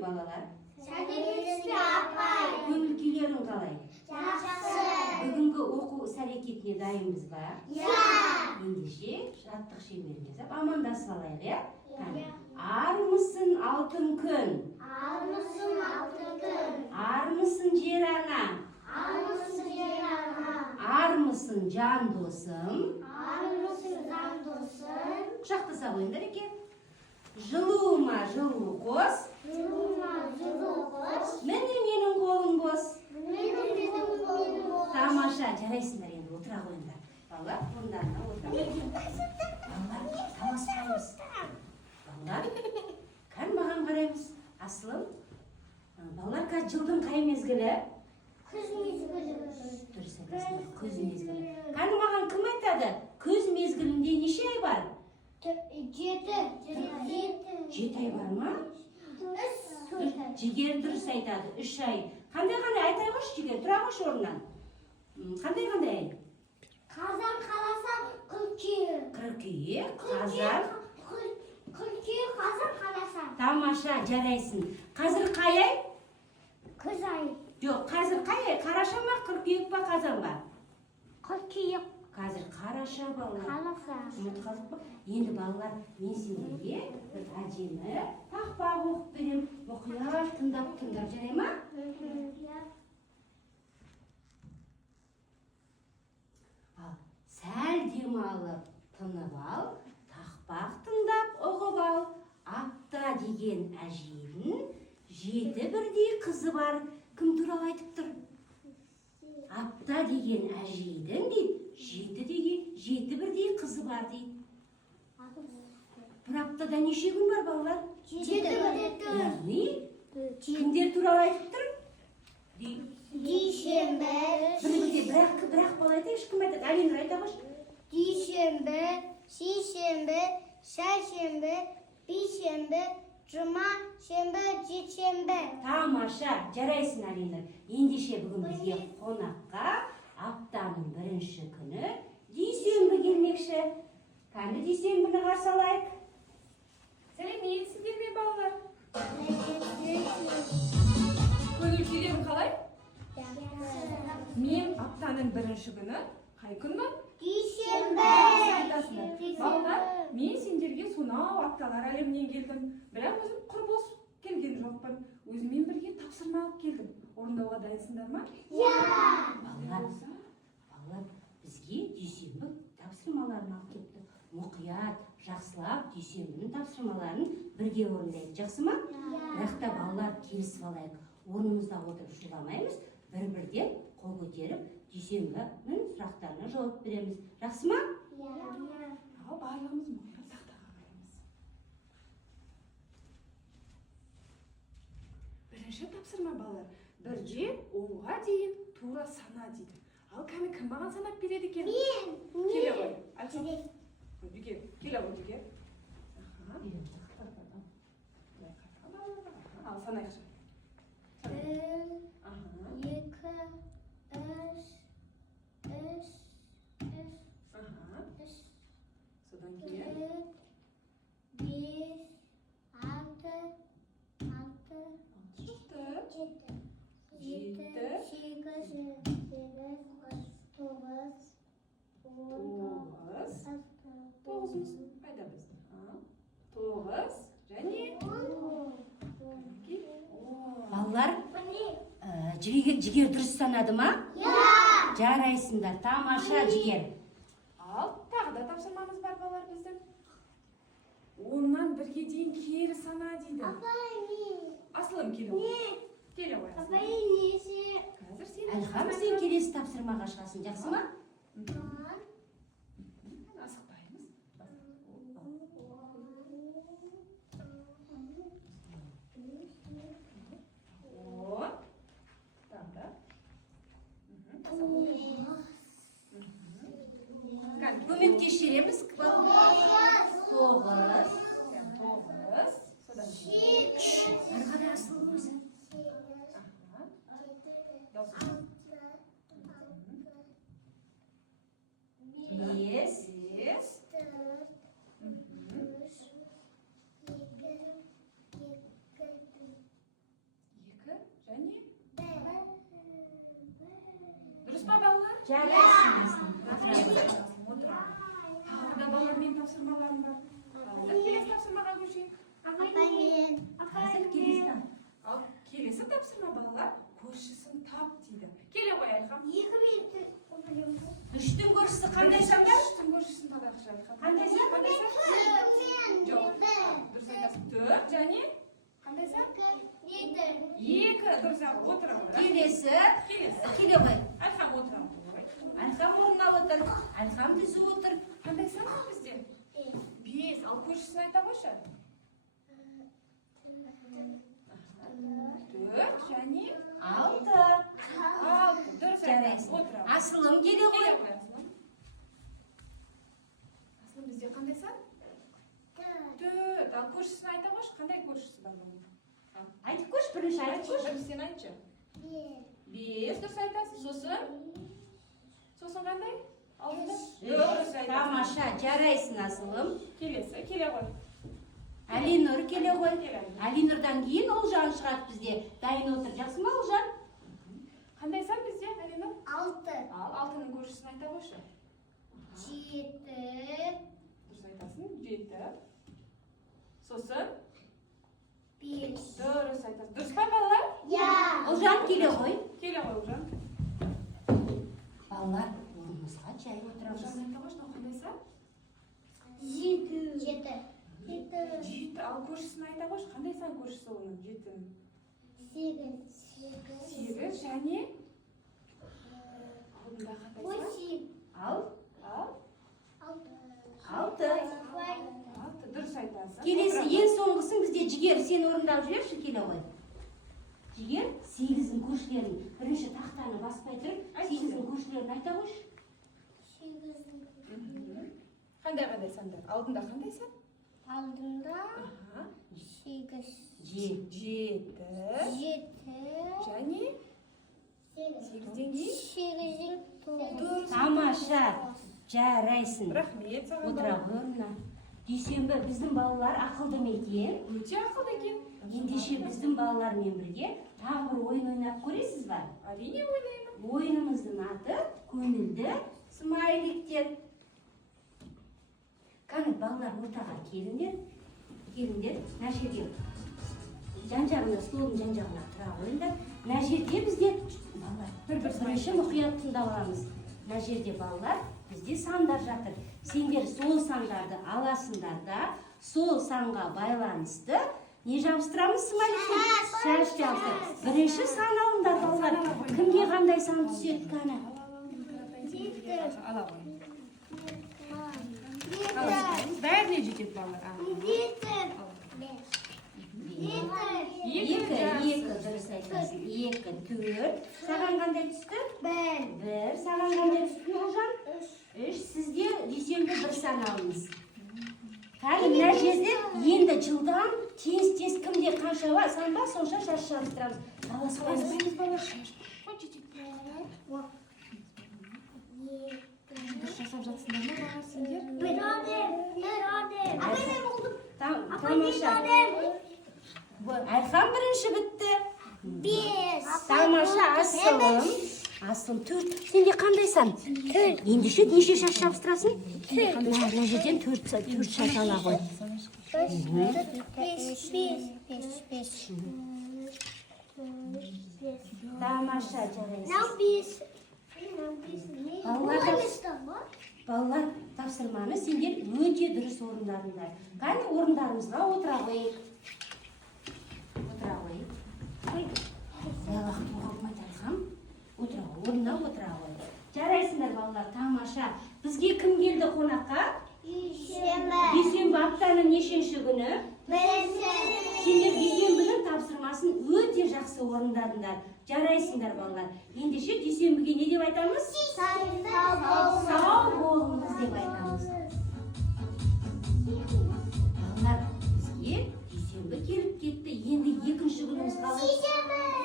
балалар? Сәлеметсіз апай. Көңіл-күйлерің қалай? Жақсы. Бүгінгі оқу іс-әрекетіне дайынбыз ба? Иә. Ендеше жаттық шеңберіне жасап амандасып алайық, иә? Армысың алтын күн? Армысың алтын күн? Армысың жер ана? Армысың жер ана? Армысың жан досым? Армысың жан досым? Құшақтаса қойыңдар екен. Жылуыма жылу қос. Жылуыма жылу қос. Міне менің қолым бос. Менің қолым бос. Тамаша, жарайсыңдар енді, отыра қойыңдар. Балалар, орындарына отыра. Балалар, таласпаймыз. Балалар, кән маған қараймыз. Асылым, балалар, қазір жылдың қай мезгілі? Күз мезгілі. Дұрыс айтасыңдар, күз мезгілі. Кән маған кім айтады? Күз мезгілінде неше ай бар? 7 ай бар ма? 3 Жігер дұрыс айтады, 3 ай. Қандай айтай қош, Жігер, тұра қош орнынан. Қандай ай? Қазан қаласа қыркүйек. Қыркүйек, қазан. Қыркүйек, қазан қаласа. Тамаша, жарайсың. Қазір қай ай? Күз айы. Жоқ, қазір қай ай? Қараша ма, қыркүйек па, қазан ба? Қыркүйек. Қазір қараша балалар. Қаласа. Ұмытып қалдық па? Енді балалар, мен сендерге бір әдемі тақпақ оқып берем. Мұқият тыңдап тұрыңдар, жарай ма? Ал сәл демалып тынып ал, тақпақ тыңдап ұғып ал. Апта деген әжейдің 7 бірдей қызы бар. Кім туралы айтып тұр? Апта деген әжейдің дейді, 7 бірдей қызы бар дейді. Бір аптада неше күн бар балалар? 7 күн. Яғни, кімдер туралы айтып тұр? Дүйшембі. Бірақ бала айтайықшы, кім айтады? Әлинұр айта қош. Дүйшембі, сейсенбі, шәршембі, бейсенбі, жұма, шембі, жетшембі. Тамаша, жарайсың Әлинұр. Ендеше бүгін бізге қонаққа аптаның бірінші күні дүйсенбі келмекші. Қанды дүйсенбіні қарсы алайық. Сәлеметсіздер ме балалар? Көңіл-күйлерің қалай? Мен аптаның бірінші күні, қай күн ба? Дүйшембі. Айтасыңдар. Балалар, мен сендерге сонау апталар әлемінен келдім. Бірақ өзім құр бос келген жоқпын. Өзіммен бірге тапсырма алып келдім. Орындауға дайынсыңдар ма? Балалар, бізге дүйсенбі тапсырмаларын алып кетті. Мұқият, жақсылап дүйсенбінің тапсырмаларын бірге орындайық. Жақсы ма? Бірақ та балалар келісіп алайық. Орнымызда отырып шуламаймыз, бір-бірден қол көтеріп дүйсенбінің сұрақтарына жауап береміз. Жақсы ма? Барлығымыз мұқият тақтаға қараймыз. Бірінші тапсырма балалар. 1-ден 10-ға дейін тура сана дейді. Ал кәмі кім маған санап береді екен? Мен. Келе ғой. Келе ғой, Дүге. Ал санайықшы. 1, 2, 3, 3, 3. Содан кейін 4, 5, 6, 6, 7, 8, 9 қайда біз? 9 және Балалар, Жігер дұрыс санады ма? Жарайсыңдар, тамаша Жігер. Ал тағы да тапсырмамыз бар балалар біздің. 10-нан 1-ге дейін кері сана дейді. Асылым келе ғой. Келе ғой Асылым. Қазір сен Әлхам, сен келесі тапсырмаға шығасың, жақсы ма? асықпаймыз. Көмектесеміз. 9. Содан Арқада асылым өзі. Бес. Және? Дұрыс па балалар? Жарайсың. Тағы да балалар мен тапсырмаларым бар. Балалар келесі тапсырмаға көшейік. Қазір келесің. Ал келесі тапсырма балалар көршісін тап дейді. Келе ғой Әлхам. Үштің көршісі қандай жандар? Үштің көршісін табайықшы Әлхам. Қандай сан? Жоқ. Дұрыс айтасың. 4 және қандай сан? 2. Дұрыс отыра ғой. Келесі. Келесі. Келе ғой. Әлхам отыра ғой. Әлхам орнына отыр. Әлхам түзу отыр. Қандай сан бар бізде? 5. Ал көршісін айта қойшы. 4 және 6. 6. Дұрыс айтасың. Жарайсың. Отыра. Асылым келе ғой. Келе ғой Асылым. Асылым бізде қандай сан? 4. Ал көршісін айта қойшы. Қандай көршісі бар бұның? Айтып көш, бірінші айтып көш. Бірінші сен айтшы. 5 дұрыс айтасың. Сосын қандай? 6. Дұрыс айтасың. Тамаша, жарайсың Асылым. Келесі, келе ғой. Әлинұр келе ғой. Келе. Әлинұрдан кейін Олжан шығады бізде. Дайын отыр. Жақсы ма Олжан? Қандай сан бізде, Әлинұр? 6 Ал 6-ның көршісін айта қойшы. 7 Дұрыс айтасың. 7. Сосын 5 дұрыс айтасың. Дұрыс па балалар? Олжан келе ғой. Келе ғой Олжан. Балалар, орнымызға жай отырамыз. Олжан айта қойшы, мынау қандай сан? 7 7. Ал көршісін айта қойшы. Қандай сан көршісі оның? 7-ның. 8 және алдында қандай сан? Ал, Ал 6. 6. Дұрыс айтасың. Келесі ең соңғысын бізде Жігер. Сен орындап жүрерші келе ғой. Жігер, 8-дің көршілерін бірінші тақтаны баспай тұрып, 8-дің көршілерін айта қойшы. Қандай сандар? Алдында қандай сан? Алдында Аха. 8 7 және 8-ден кейін 8 Тамаша, жарайсың. рахмет саған. Отыра орнына. Дүйсенбі біздің балалар ақылды ма екен? Өте ақылды екен. Ендеше біздің балалармен бірге тағы бір ойын ойнап көресіз ба? Әрине ойнаймын. Ойынымыздың аты көңілді смайликтер. Қане балалар ортаға келіңдер. Мына жерге жан-жағына, столдың жан-жағына тұра қойыңдар. Мына жерде бізде балалар бірінші мұқият тыңдап аламыз. Мына жерде балалар бізде сандар жатыр. Сендер сол сандарды аласыңдар да, сол санға байланысты не жабыстырамыз смайликтен? Шаш жабыстыр. Бірінші сан алыңдар балалар. Кімге қандай сан түседі қане? Ала ғой. Бәріне жетеді балалар. 2 дұрыс айтасың. 2, 4. Саған қандай түсті? 1. Саған қандай түсті Олжан? 3. Сізде дүйсенбі бір сан алыңыз. Кәне мына жерде енді жылдам тез кімде қанша сан бар, сонша шаш жабыстырамыз. Таласпаймыз балалар. Дұрыс жасап жатсыңдар ма балалар сендер? Тамаша. Әлхам бірінші бітті. 5 Тамаша, Асылым 4. Сенде қандай сан? 4. Ендеше неше шаш жабыстырасың? 4. Мына жерден 4 шаш ала ғой. 5 Тамаша, жарайсыз. Балалар, тапсырманы сендер өте дұрыс орындарыңдар. Қане орындарымызға отыра қойық. Баялақ тоғалмай тарқам. Орнына отыра қойық. Жарайсыңдар балалар, тамаша. Бізге кім келді қонаққа? Дүйсенбі аптаның нешінші күні? Сендер дүйсенбінің тапсырмасын өте жақсы орындадыңдар. Жарайсыңдар балалар. Ендеше дүйсенбіге не деп айтамыз? Сау болыңыз деп айтамыз. Балалар, бізге дүйсенбі келіп кетті. Енді екінші күніміз қалды.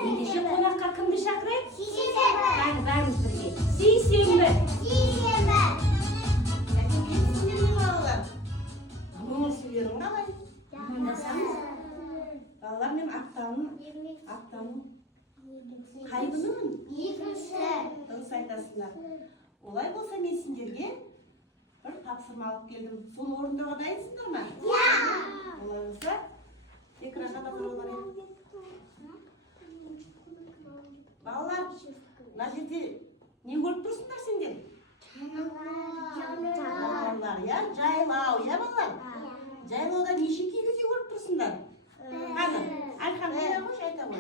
Ендеше қонаққа кімді шақырайық? Бәріміз бірге. Сейсенбі. Көңілсіздерің қалай? Амандасамыз. Балалар мен аптаның Қай күнімін? Екінші. Дұрыс айтасыңдар. Олай болса мен сендерге бір тапсырма алып келдім. Соны орындауға дайынсыңдар ма? Олай болса, экранға назар аударайық. Балалар, мына жерде не көріп тұрсыңдар сендер? Жануарлар, иә? Жайлау, иә балалар? Жайлауда неше кигіз үй көріп тұрсыңдар? Қаны, Әлхан қайда қойшы, айта қой.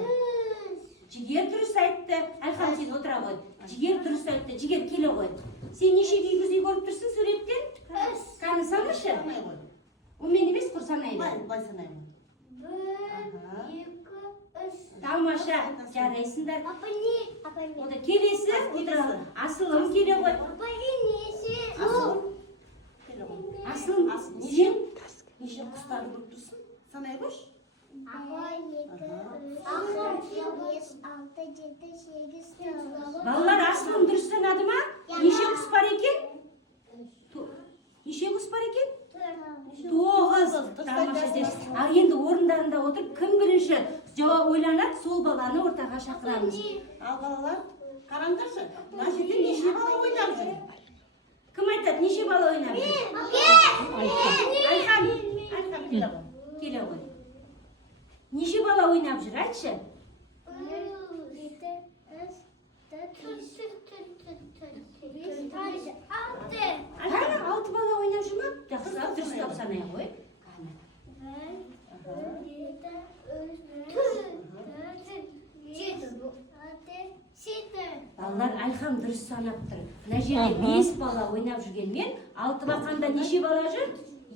Жігер дұрыс айтты. Әлхан сен отыра ғой. Жігер дұрыс айтты. Жігер келе ғой. Сен неше кигіз үй көріп тұрсың суреттен? Қаны санашы. Санай ғой. Ол мен емес, құр санайды. Былай санаймын. 1, 2, 3. Тамаша, жарайсыңдар. Папа не? Папа не? Ода келесі, Асылым келе ғой. Папа неше? Асылым. Келе ғой. Асылым, Неше құстар көріп тұрсың? Санай қойшы. Папа 2, 3, 4, 5, 6, 7, 8, 9. балалар Асылым дұрыс санады ма? Неше құс бар екен? Неше құс бар екен? 9. Тамаша дес. Ал енді орындарында отырып, кім бірінші жауап ойланады, сол баланы ортаға шақырамыз. Ал балалар, қараңдаршы, мына жерде неше бала ойнап жүр? Кім айтады, неше бала ойнап жүр? Әлхан, келе ғой. Келе ғой. Неше бала ойнап жүр, айтшы? 1, 2, 3, 4, 5, 6. 6 бала ойнап жүр ма? Жақсы, дұрыстап санай ғой. 7. Балалар Әлхан дұрыс санап тұр. Мына жерде 5 бала ойнап жүргенмен, 6 бақанда неше бала жүр?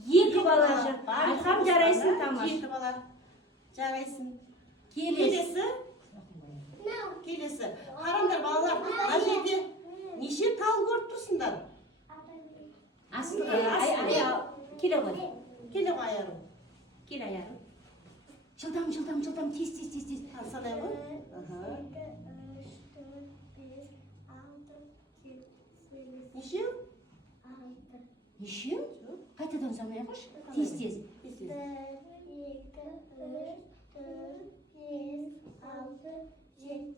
2 бала жүр. Әлхан жарайсың, Тамаш. 7 бала. Жарайсың. Келесі. Келесі. Қараңдар балалар, мына жерде неше тал көріп тұрсыңдар? Келе ғой. Келе ғой аяғым. Кел аяғым. Жылдам, тез. Санай ғой. Неше? Неше? Қайтадан санай қош. Тез. 1, 2, 3, 4, 5, 6, 7.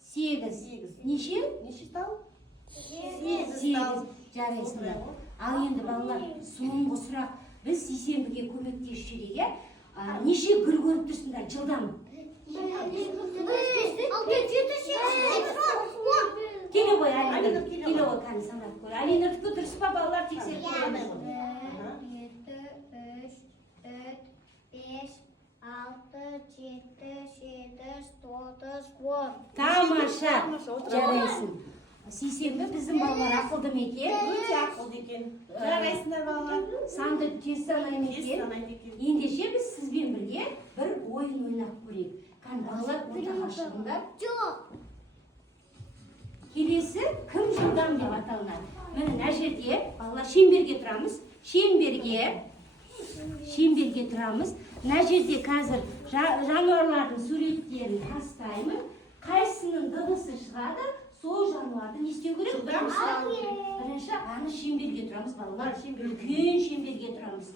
8. Неше? Неше тал? 8. Жарайсыңдар. Ал енді балалар, соңғы сұрақ. Біз сейсенбіге көмектесіп жүрейік, иә? Неше гүл көріп тұрсыңдар, жылдам. Келе ғой, Алинұр. Келе ғой, кәні санап көр. Алинұрдікі дұрыс па, балалар тексеріп көреміз. 1, 2, 3, 4, 5, 6, 7, 8, 9, 10. Тамаша, жарайсың. Сейсенбі біздің балалар ақылды мекен. Өте ақылды екен. Жарайсыңдар балалар. Санды тез санайды Тез екен. санайды екен. Ендеше біз сізбен бірге бір ойын ойнап көрейік. Кәні балалар ортаға шығыңдар. Жоқ. Келесі кім жылдам деп аталынады. Міне мына жерде балалар шеңберге тұрамыз. Шеңберге тұрамыз. Мына жерде қазір жануарлардың суреттерін тастаймын. Қайсының дыбысы шығады, сол жануарды не істеу керек? Бірінші аны шеңберге тұрамыз, балалар. Үлкен шеңберге тұрамыз.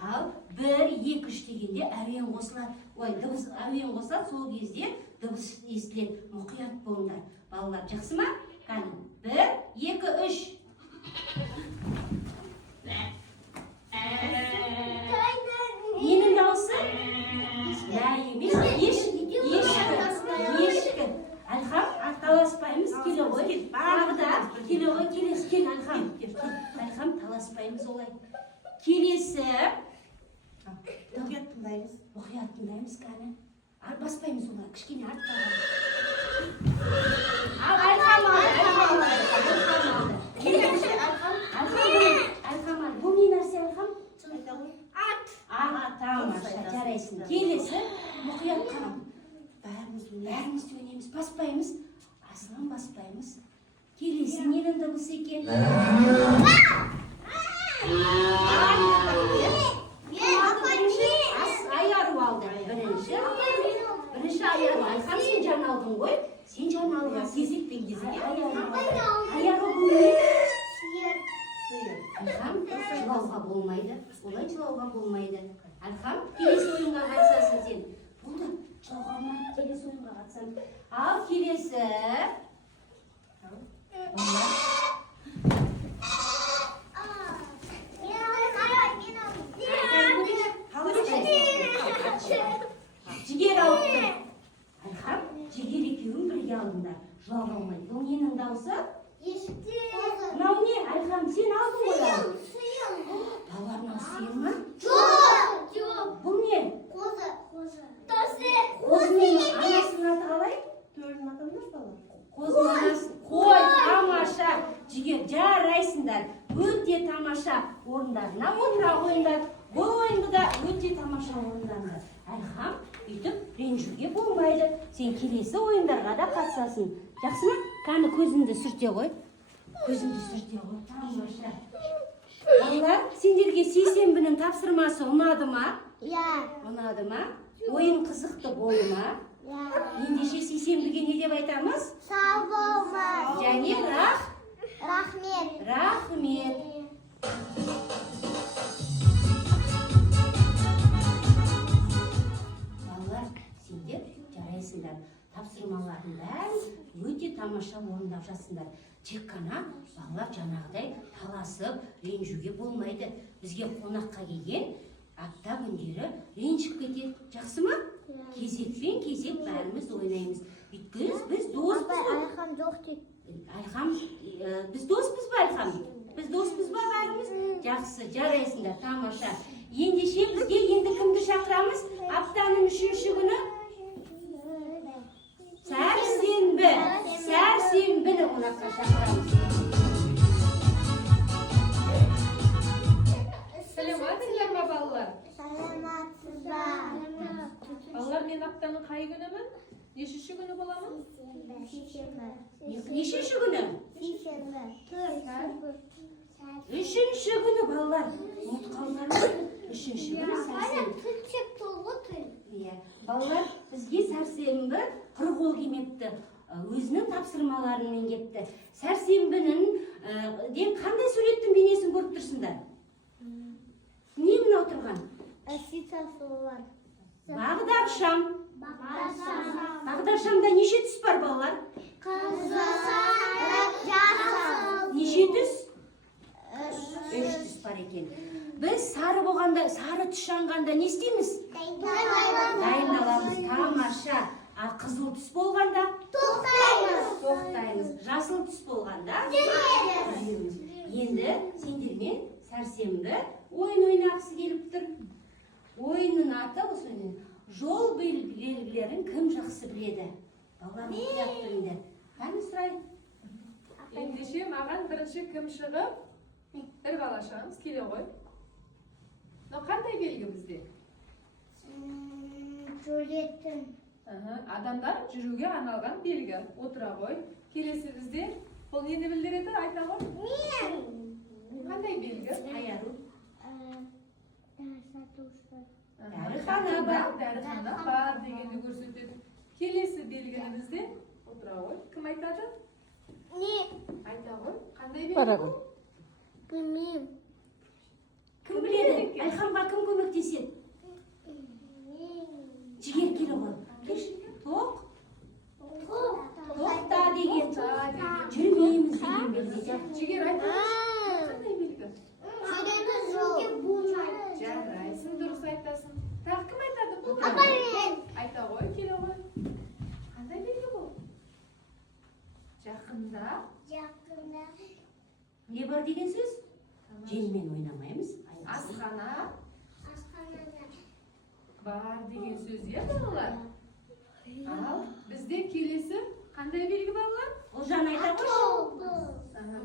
Ал 1, 2, 3 дегенде әуен қосылады. Дыбыс әуен қосылады, сол кезде дыбыс естіледі. Мұқият болыңдар. Балалар, жақсы ма? Қане, 1, 2, 3. Ненің дауысы? Емес, ешкі. Әлхан, таласпаймыз, келе ғой. Бағда, келе ғой, келесі, кел Әлхан. Әлхан, таласпаймыз олай. Келесі. Мұқият тыңдаймыз. Мұқият тыңдаймыз, кәні. Баспаймыз олай, кішкене артқа. Ал Әлхан алды. Әлхан, бұл не нәрсе Әлхан? Тамаша, жарайсың. Келесі, мұқият қарам. Бәріміз өнеміз, баспаймыз. Асылын баспаймыз. Келесі, ненің дыбысы екен? Айару алды. Бірінші айару. Әлхан, сен жан алдың ғой. Сен жан алған кезекпен кезеге айару бұл не? Әлхан, жылауға болмайды. Олай жылауға болмайды. Әлхан, келесі ойынға қатысасың сен. Болды. болса? Есікте. Мынау не? Айхам, сен алдың ғой. Сыйым. Балалар, мынау сыйым ма? Жоқ. Бұл не? Қозы. Тосы. Қозының анасының аты қалай? Төрін атамыз балалар. Қозының анасы. Қой, тамаша. Жігер, жарайсыңдар. Өте тамаша орындарына отыра қойыңдар. Бұл ойынды да өте тамаша орындарында. Айхам, үйтіп ренжуге болмайды. Сен келесі ойындарға да қатысасың. Жақсы ма? Қаны көзіңді сүрте қой. Көзіңді сүрте қой. Тамаша. Балалар, сендерге сейсенбінің тапсырмасы ұнады ма? Иә. Ұнады ма? Ойын қызықты болды ма? Ендеше сейсенбіге не деп айтамыз? Сау болыңыз. Және Рахмет. рахмет. Балалар, сендер жарайсыңдар. Тапсырмалардың бәрін өте тамаша орындап жатсыңдар. Тек қана балалар жаңағыдай таласып, ренжуге болмайды. Бізге қонаққа келген апта күндері ренжіп кетеді. Жақсы ма? Кезекпен кезек бәріміз ойнаймыз. Өйткені біз доспыз ғой. Айхам жоқ деп. Айхам, біз доспыз ба Айхам? Біз доспыз ба бәріміз? Жақсы, жарайсыңдар, тамаша. Ендеше бізге енді кімді шақырамыз? Аптаның 3-ші күні? Сәрсенбі. Сәрсенбіні қонаққа шақырамыз. Сәлеметсіздер ме балалар? Саламатсыз ба? Балалар, мен аптаның қай күнімін? Нешінші күні боламын? Нешінші күні? Үшінші күні балалар. Ұмытып қалдыңдар ма? Үшінші күні сәрсенбі. Тілшек толғы тіл. Иә, балалар, бізге сәрсенбі құр қол келмепті. Өзінің тапсырмаларымен кетті. Сәрсенбінің қандай суреттің бейнесін көріп тұрсыңдар? Не мынау тұрған? Сицасы олар. Бағдаршам. Бағдаршамда неше түс бар балалар? Неше түс? 3 түс бар екен. Біз сары болғанда, сары түс жанғанда не істейміз? Дайындаламыз. Тамаша. Ал қызыл түс болғанда? Тоқтаймыз. Жасыл түс болғанда? Жүреміз. Енді сендермен сәрсенбі ойын ойнағысы келіп тұр. Ойынның аты осы ойын. Жол белгілерін кім жақсы біледі? Балалар мұқият біліңдер. Қаны сұрайын? Ендеше маған бірінші кім шығып, бір бала шығамыз, келе ғой. Қандай белгі бізде? Жүретін. Адамдар жүруге арналған белгі. Отыра ғой. Келесі бізде бұл нені білдіреді? Айта ғой. Қандай белгі? Аяру. Дәрісатушы. Дәріхана бар дегенді көрсетеді. Келесі белгіні бізде отыра ғой. Кім айтады? Не? Айта ғой. Қандай белгі? Білмеймін. Кім біледі? Айхамға кім көмектеседі? Жігер келе ғой. Тоқ. Тоқта деген. Жүрмейміз деген белгі. Жігер айта ғой. Қандай белгі? Жүретін жолге болмайды. Жарайсың, дұрыс айтасың. Тағы кім айтады? Апармен. Айта ғой, келе ғой. Қандай белгі бұл? Жақында. Не бар деген сөз? Желмен ойнамаймыз. Асхана. Бар деген сөз, е балалар? Ал бізде келесі қандай белгі балалар? Ұлжан айта қойшы.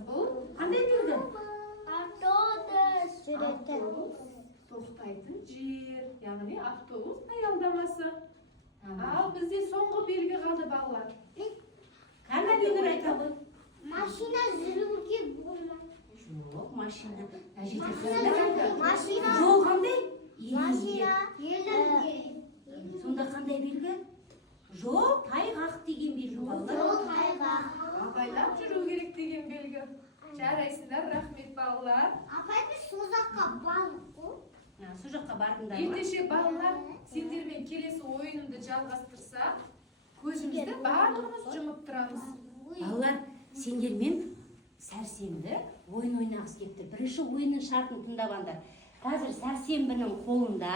Бұл Қандай белгі? Автобус. Жүретін. тоқтайтын жер, яғни автобус аялдамасы. Ал бізде соңғы белгі қалды балалар. Қандай белгі айта қой? Машина жүруге болмайды. Жоқ, машина. Машина. Жол қандай? Машина. Сонда қандай белгі? Жол тайғақ деген белгі балалар. Жол қайға. Абайлап жүру керек деген белгі. Жарайсыңдар, рахмет балалар. Апай біз сол жаққа бардық қой. Сол жаққа бардыңдар ма? Ендеше балалар, сендермен келесі ойынымды жалғастырсақ, көзімізді барлығымыз жұмып тұрамыз. Балалар, сендермен сәрсенбі ойын ойнағысы келіпті. Бірінші ойынның шартын тыңдағандар. Қазір сәрсенбінің қолында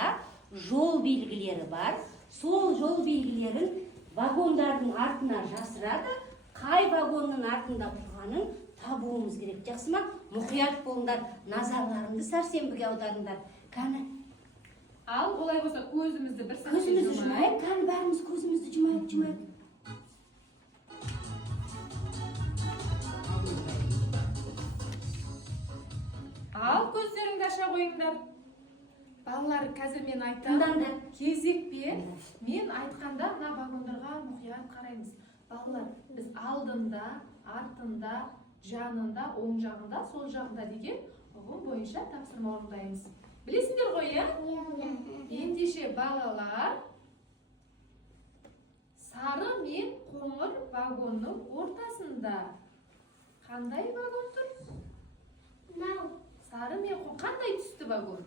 жол белгілері бар. Сол жол белгілерін вагондардың артына жасырады. қай вагонның артында тұрғанын табуымыз керек. Жақсы ма? Мұқият болыңдар, назарларыңды сәрсенбіге аударыңдар. Кәні, Ал олай болса көзімізді бір сәтке көзімізді жұмайық, кәні бәріміз көзімізді жұмайық. Ал көздеріңді аша қойыңдар. Балалар, қазір мен айтам. Тыңдаңдар. Кезекпен мен айтқанда мына вагондарға мұқият қараймыз. Балалар, біз алдында, артында, жанында, оң жағында, сол жағында деген ұғым бойынша тапсырма орындаймыз. Білесіңдер ғой, иә? Ендеше балалар, сары мен қоңыр вагонның ортасында қандай вагон тұр? Сары мен қоңыр қандай түсті вагон?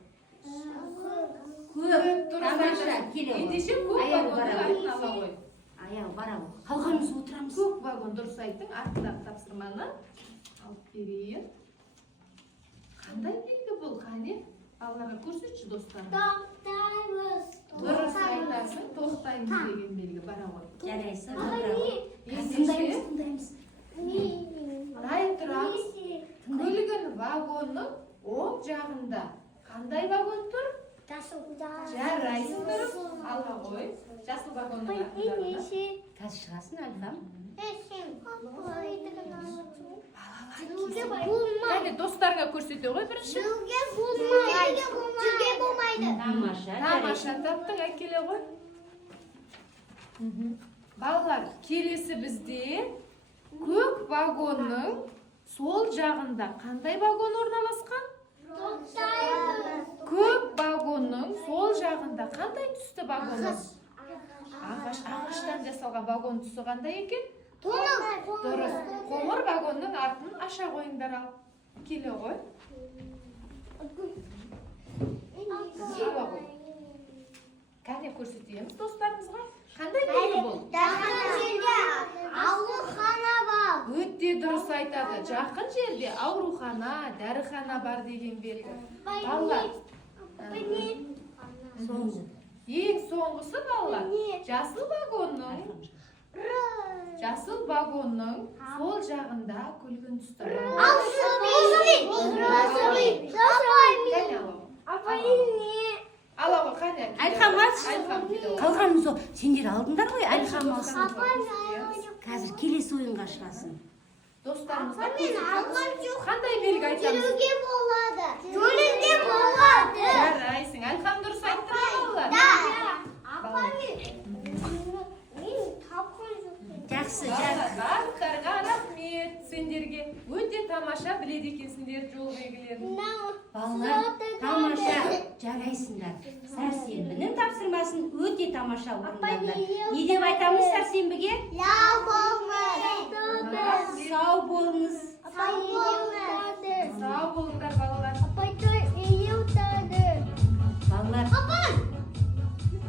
Көп, тамаша, келе ғой. Ендеше көк вагонды артына ала ғой. Аяғы бара ғой. Қалғанымыз отырамыз. Көк вагон дұрыс айттың, артындағы тапсырманы алып берейін. Қандай белгі бұл, қане? Балаларға көрсетші достарым. Дұрыс айтасың, тоқтаймыз деген белгі бара ғой. Жарайсың. Ендеше Тыңдаймыз. қарай тұрамыз. Көлігін вагонның оң жағында қандай вагон тұр? Жарайсың дұрыс. Алға қой. Жасыл вагонның артында. Қазір шығасың, Әлхам. Кәне достарға көрсете ғой бірінші. Тамаша. Тамаша таптың, әкеле ғой. Балалар, келесі бізде көк вагонның сол жағында қандай вагон орналасқан? Көк вагонның сол жағында қандай түсті вагон? Ағаштан жасалған вагон түсі қандай екен? Дұрыс. Қоңыр вагонның артын аша қойыңдар ал. Келе ғой. Ала ғой. Кәне көрсетеміз достарымызға. Қандай белгі бұл? Өте дұрыс айтады. Жақын жерде аурухана, дәріхана бар деген белгі. Балалар, ең соңғысы балалар, жасыл вагонның сол жағында күлгін түсті. Ала ғой, қане? Әлхам алшы. Әлхам келе ғой. Қалғанымыз о. Сендер алдыңдар ғой, Әлхам алсын. Қазір келесі ойынға шығасың. Достарымызға қандай белгі айтамыз? Жарайсың. Әлхам дұрыс айтты ма балалар? Жақсы, Барлықтарға рахмет сендерге. Өте тамаша біледі екенсіңдер жол белгілерін. балалар, тамаша, жарайсыңдар. Сәрсенбінің тапсырмасын өте тамаша орындаңдар. Не деп айтамыз сәрсенбіге? Сау болыңыз. Сау болыңдар балалар.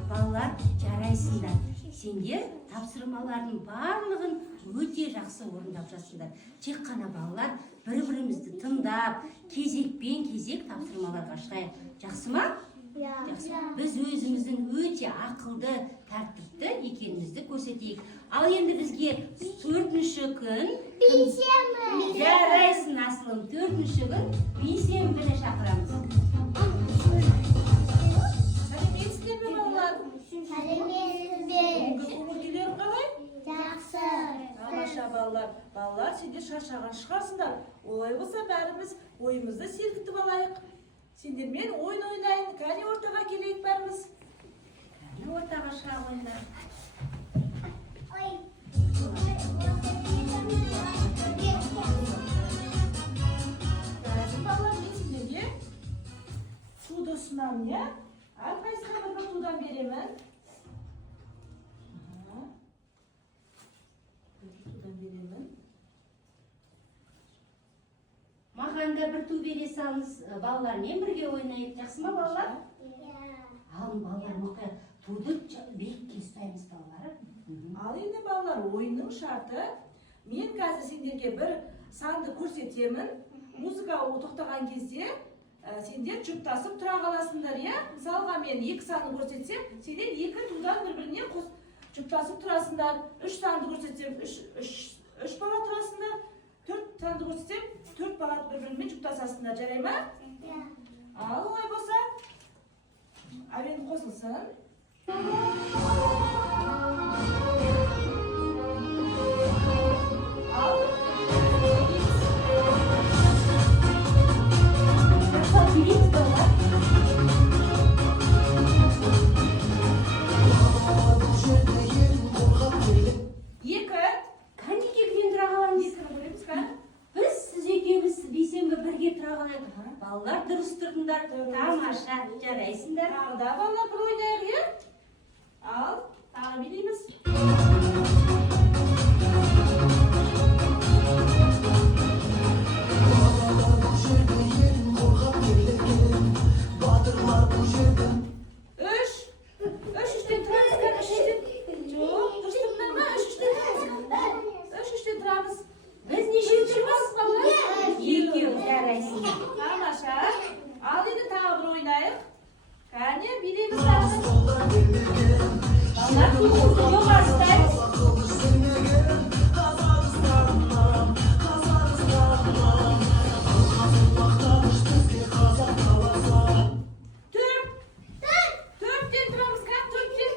Балалар, жарайсыңдар. Сендер тапсырмалардың барлығын өте жақсы орындап жатсыңдар. Тек қана балалар бір-бірімізді тыңдап, кезекпен кезек тапсырмаларға шығайық. Жақсы ма? Жақсы. Біз өзіміздің өте ақылды, тәртіпті екенімізді көрсетейік. Ал енді бізге 4-ші күн жарайсың асылым. 4-ші күн бейсенбіні шақырамыз. Сәлеметсіздер ме балалар? Көңілдерің қалай? Тамаша балалар. Балалар, сендер шаршаған шығарсыңдар. Олай болса бәріміз ойымызды сергітіп алайық. Сендермен ойын ойнайын. Кәне ортаға келейік бәріміз. Кәне ортаға шыға қойыңдар. Балалар, мен сендерге суды ұсынамын, иә? Әрқайсыға бір судан беремін. Судан беремін. Маған да бір ту бере салыңыз. Балалармен бірге ойнайық. Жақсы ма балалар? Алың балалар, мұқият. Туды биікке ұстаймыз балалар. Ал енді балалар, ойынның шарты. Мен қазір сендерге бір санды көрсетемін. Музыка тоқтаған кезде сендер жұптасып тұра қаласыңдар, иә? Мысалға мен 2 санды көрсетсем, сендер 2 тудан бір-біріне жұптасып тұрасыңдар. 3 санды көрсетсем, 3 бала тұрасыңдар. 4 санды көрсетсем, 4 бала бір-бірімен жұптасасыңдар, жарай ма? Ал, олай болса, әуен қосылсын. Ал. Билейміз балалар. Екі. Кәнеке кілең тұра қаламыз. Екіні көреміз, қа? Біз сіз екеуміз бейсенбі бірге тұра қалайық. Балалар дұрыс тұрдыңдар. Тамаша, жарайсыңдар. Тағы да балалар бір ойнайық, е? Ал, тағы билейміз. Үштен тұрамыз, қа? Үштен. Жоқ, дұрыс тұрдыңдар ма? Үштен тұрамыз. Үштен тұрамыз. Біз нешеу тұрмыз? Балалар? Екеу, жарайсыңдар. Тамаша. Ал енді тағы бір ойнайық. Кәне, билейміз тағы. Балалар туғызды жоғары ұстаймыз. Төрттен тұрамыз, қа? Төрттен.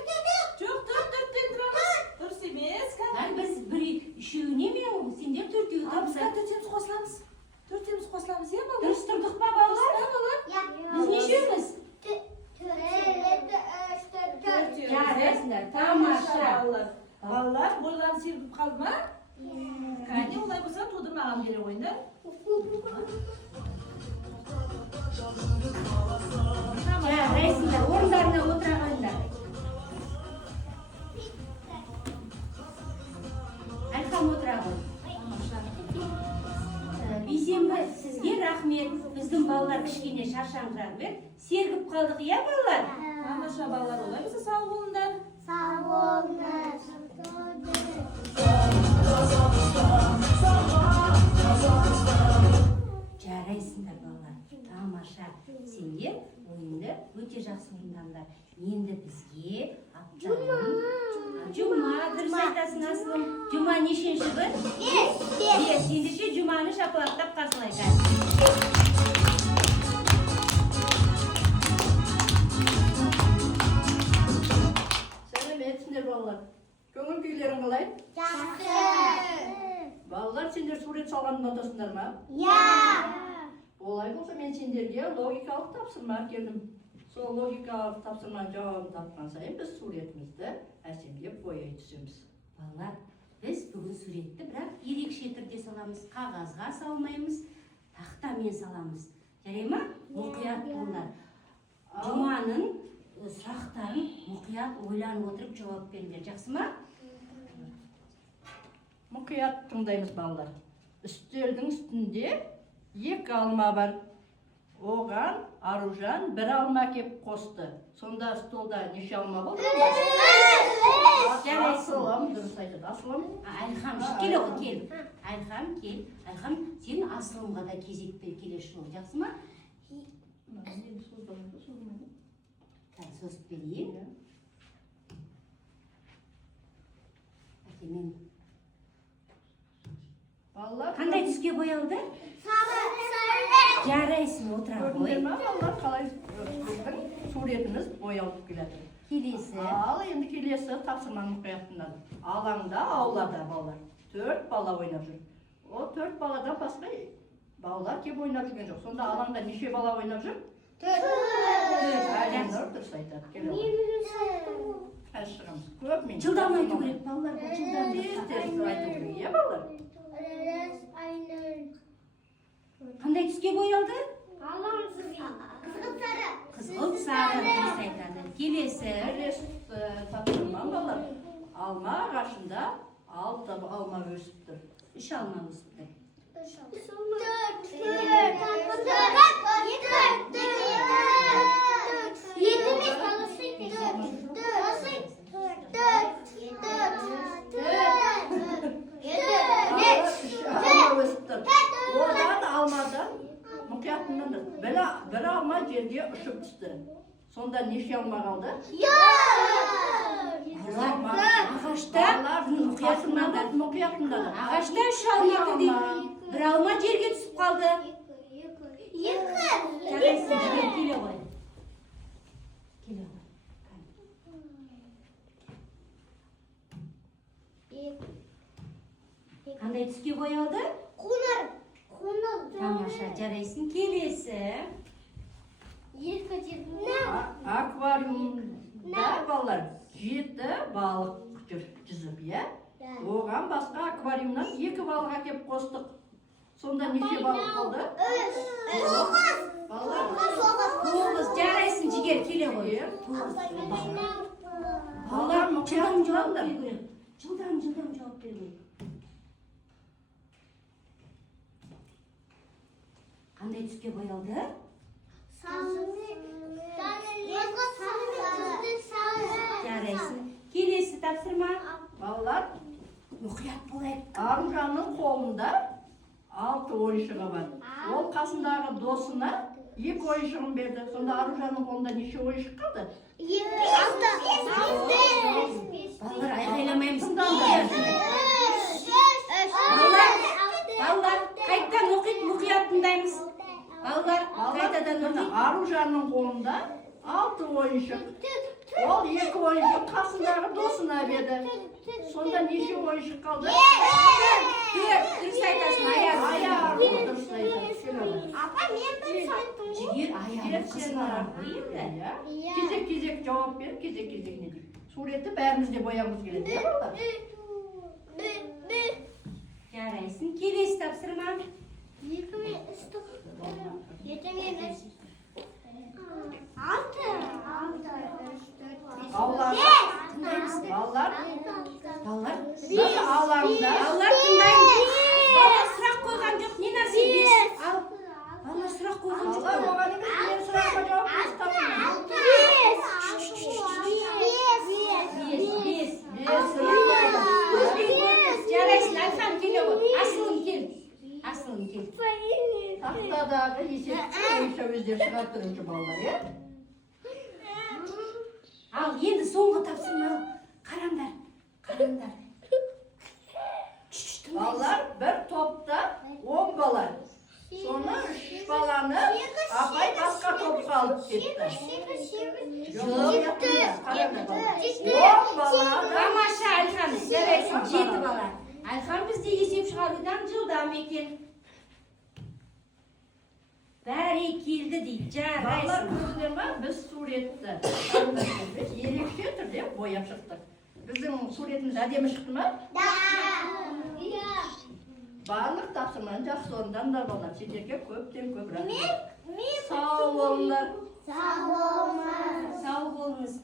Жоқ, төрттен тұрамыз. Дұрыс емес, қа? Біз үшеуіне мен сендер төртеуі Ал, біз тапсыр. төртеміз қосыламыз. Төртеміз қосыламыз, е, балалар? Дұрыс тұрдық па балалар? Біз нешеуміз? Жарайсыңдар, тамаша. Балалар. Балалар, бойларын сергіп қалды ма? Кәне, олай болса тудырмаған керек ойындар. Жарайсыңдар, орындарына отыра қалыңдар. Әлхам отыра қой. Бейсенбі сізге рахмет. Біздің балалар кішкене шаршаңқырап еді. Сергіп қалдық, иә балалар? Тамаша балалар, олай болса сау болыңдар. Жарайсыңдар балалар. Тамаша. Сендер ойынды өте жақсы ойнадыңдар. Енді бізге Жұма, дұрыс айтасың асылым. Жұма нешінші бір? 5. Ендеше Жұманы шапалақтап қарсылайық. Сәлеметсіңдер балалар. Көңіл күйлерің қалай? Балалар, сендер сурет салғанды ұнатасыңдар ма? Олай болса мен сендерге логикалық тапсырма әкелдім. Сол логикалық тапсырманың жауабын тапқан сайын біз суретімізді әсемдеп бояй түсеміз. Балалар, біз бүгін суретті бірақ ерекше түрде саламыз. Қағазға салмаймыз, тақтамен саламыз. Жарай ма? Мұқият болыңдар. Жұманың сұрақтарын мұқият ойланып отырып жауап беріңдер. Жақсы ма? Мұқият тыңдаймыз балалар. Үстелдің үстінде 2 алма бар. Оған Аружан 1 алма кеп қосты. Сонда столда неше алма болды? Асылым, дұрыс айтады. Асылым. Әлхам, кел оғы, кел. Әлхам, кел. Әлхам, сен асылымға да кезек бер келесі жолы. Жақсы ма? Созып берейін. Әкемен. Балалар, Қандай түске боялды? Жарайсың, отыра қой. көрдіңдер ма балалар, қалай біздің суретіміз боялып келеді. Келесі. Ал енді келесі тапсырманы мұқият тыңдады. Алаңда, аулада балалар. 4 бала ойнап жүр. О 4 баладан басқа балалар кеп ойнап жүрген жоқ. Сонда алаңда неше бала ойнап жүр? 4. Әлемнұр дұрыс айтады. Шығамыз. Көп мен. Жылдам айту керек, балалар. Жылдам Тез айту керек, иә балалар? Қандай түске боялды? Қызғылт сары дұрыс айтады. Келесі. Келесі тапсырмам балалар. Алма ағашында 6 алма өсіп тұр. 3 алма өсіп тұр. Одан алмадан мұқиятынан бір алма жерге ұшып түсті. Сонда неше алма қалды? Ағашта мұқиятын тыңдаңдар, мұқият тыңдаңдар. Ағашта 3 алма кірді. Бір алма жерге түсіп қалды. Жарайсың, жігер, келе ғой. Келе ғой. Қандай түске боялды? Қоңыр. Тамаша, жарайсың, келесі. Аквариумда балалар 7 балық жүр жүзіп, иә? Оған басқа аквариумнан 2 балық әкеп қостық. Сонда неше балық болды? 9, жарайсың, жігер, келе ғой. Балалар, жылдам жауап беру керек. Жылдам жауап беру керек. Қандай түске боялды? Жарайсың. Келесі тапсырма. Балалар, Мұқият болайық. Аружанның қолында 6 ойыншығы бар. Ол қасындағы досына 2 ойыншығын берді. Сонда Аружанның қолында неше ойыншық қалды? Балалар, айқайламаймыз. Балалар, Балалар, қайттан оқиды, мұқият тыңдаймыз. Балалар, қайтадан оқиды. Аружанның қолында 6 ойыншық. Ол 2 ойыншық қасындағы досына берді. Сонда неше ойыншық қалды? Дұрыс айтасың, аяғы. Дұрыс айтасың. Жігер, аяғы қысылар енді. Кезек жауап бер, кезек не дейді. Суретті бәріміз де боямыз келеді, иә балалар? Жарайсың, келесі тапсырма. Балалар, Балалар, алаңда. Балалар тыңдаймыз. Бала сұрақ қойған жоқ, не нәрсе бес. Ал, бала сұрақ қойған жоқ. Балалар, оған емес, мен сұраққа жауап Жарайсың, Айхан, келе ғой. Асылым кел. Тақтадағы есепті бойынша өздері шығарып тұрыңшы балалар, иә? Ал, енді соңғы тапсырма. Қараңдар. Балалар, бір топта 10 бала. Соны 3 баланы апай басқа топқа алып кетті. Тамаша, Айхан, жарайсың, 7 бала. Айхан бізде есеп шығарудан жылдам екен. Бәрі келді дейді, Балалар, жарайсың. көрдіңдер ме? Біз суретті ерекше түрде бояп шықтық. Біздің суретіміз әдемі шықты ма? Барлық тапсырманы жақсы орындаңдар балалар. Сендерге көптен көп рахмет. Сау болыңдар. Сау болыңыз.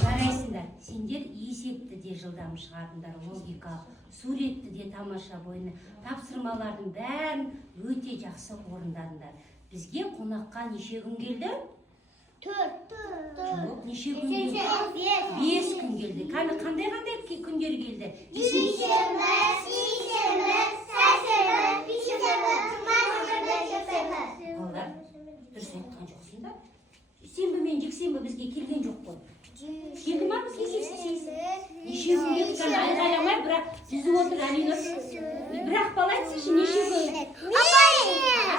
Жарайсыңдар, сендер есепті де жылдам шығардыңдар, логикалық, суретті де тамаша бойына, тапсырмалардың бәрін өте жақсы орындадыңдар. Бізге қонаққа неше күн келді? 4. Жоқ, неше күн келді? 5 күн келді. Қандай күндер келді? Дүйсенбі, сейсенбі, сәрсенбі, бейсенбі, жұма, жексенбі. Балалар, дұрыс айтқан жоқсыңдар. Сенбі мен жексенбі бізге келген жоқ қой. Келді ма бізге сенбі? Неше күн келді? Айғайламай, бірақ жүзіп отыр Алинұр. Бірақ бала айтсыншы, неше күн?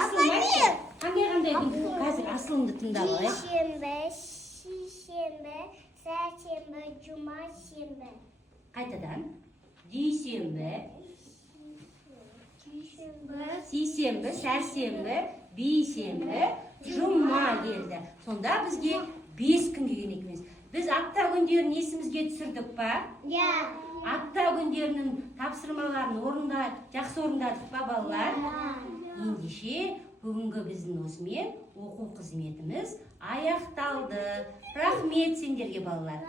Асылым айтшы. Қандай күн? Қазір асылымды тыңдап алайық. Дүйсенбі, сейсенбі, сәрсенбі, жұма, сенбі. Қайтадан. Дүйсенбі, сейсенбі, сәрсенбі, бейсенбі, жұма келді. Сонда бізге 5 күн келген екенбіз. Біз апта күндерін есімізге түсірдік па? Апта күндерінің тапсырмаларын жақсы орындадық па балалар? Ендеше бүгінгі біздің осымен оқу қызметіміз аяқталды. Рахмет сендерге балалар.